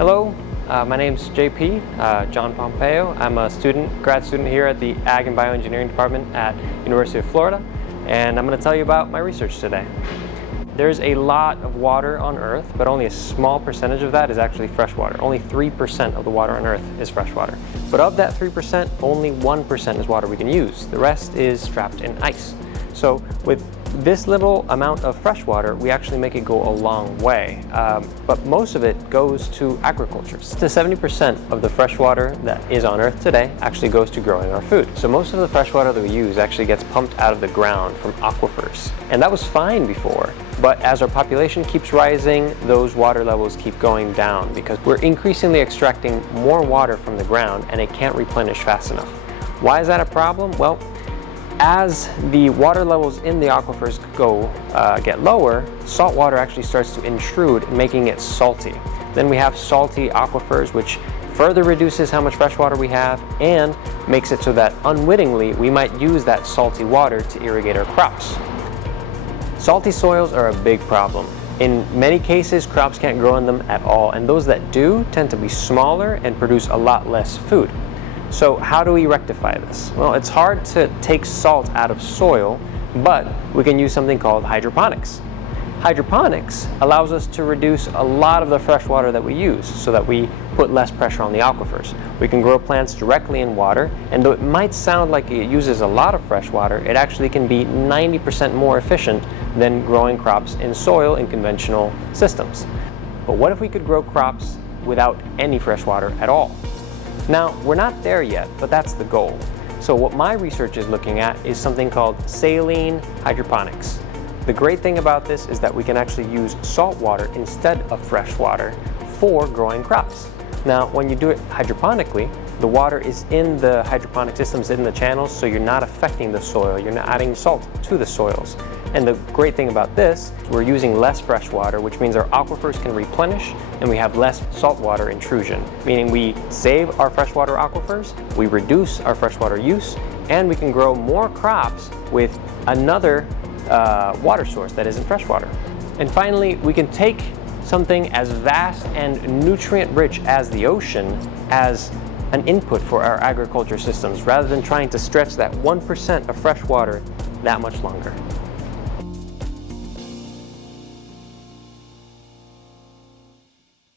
Hello, my name's JP, John Pompeo. I'm a grad student here at the Ag and Bioengineering Department at University of Florida, and I'm going to tell you about my research today. There's a lot of water on Earth, but only a small percentage of that is actually fresh water. Only 3% of the water on Earth is fresh water. But of that 3%, only 1% is water we can use. The rest is trapped in ice. So with this little amount of fresh water, we actually make it go a long way. But most of it goes to agriculture. So 70% of the fresh water that is on Earth today actually goes to growing our food. So most of the fresh water that we use actually gets pumped out of the ground from aquifers. And that was fine before. But as our population keeps rising, those water levels keep going down because we're increasingly extracting more water from the ground and it can't replenish fast enough. Why is that a problem? Well, as the water levels in the aquifers get lower, salt water actually starts to intrude, making it salty. Then we have salty aquifers, which further reduces how much fresh water we have and makes it so that unwittingly we might use that salty water to irrigate our crops. Salty soils are a big problem. In many cases, crops can't grow in them at all, and those that do tend to be smaller and produce a lot less food. So how do we rectify this? Well, it's hard to take salt out of soil, but we can use something called hydroponics. Hydroponics allows us to reduce a lot of the fresh water that we use so that we put less pressure on the aquifers. We can grow plants directly in water, and though it might sound like it uses a lot of fresh water, it actually can be 90% more efficient than growing crops in soil in conventional systems. But what if we could grow crops without any fresh water at all? Now, we're not there yet, but that's the goal. So what my research is looking at is something called saline hydroponics. The great thing about this is that we can actually use salt water instead of fresh water for growing crops. Now, when you do it hydroponically, the water is in the hydroponic systems in the channels, so you're not affecting the soil. You're not adding salt to the soils. And the great thing about this, we're using less fresh water, which means our aquifers can replenish and we have less saltwater intrusion, meaning we save our freshwater aquifers, we reduce our freshwater use, and we can grow more crops with another water source that isn't freshwater. And finally, we can take something as vast and nutrient-rich as the ocean as an input for our agriculture systems, rather than trying to stretch that 1% of fresh water that much longer.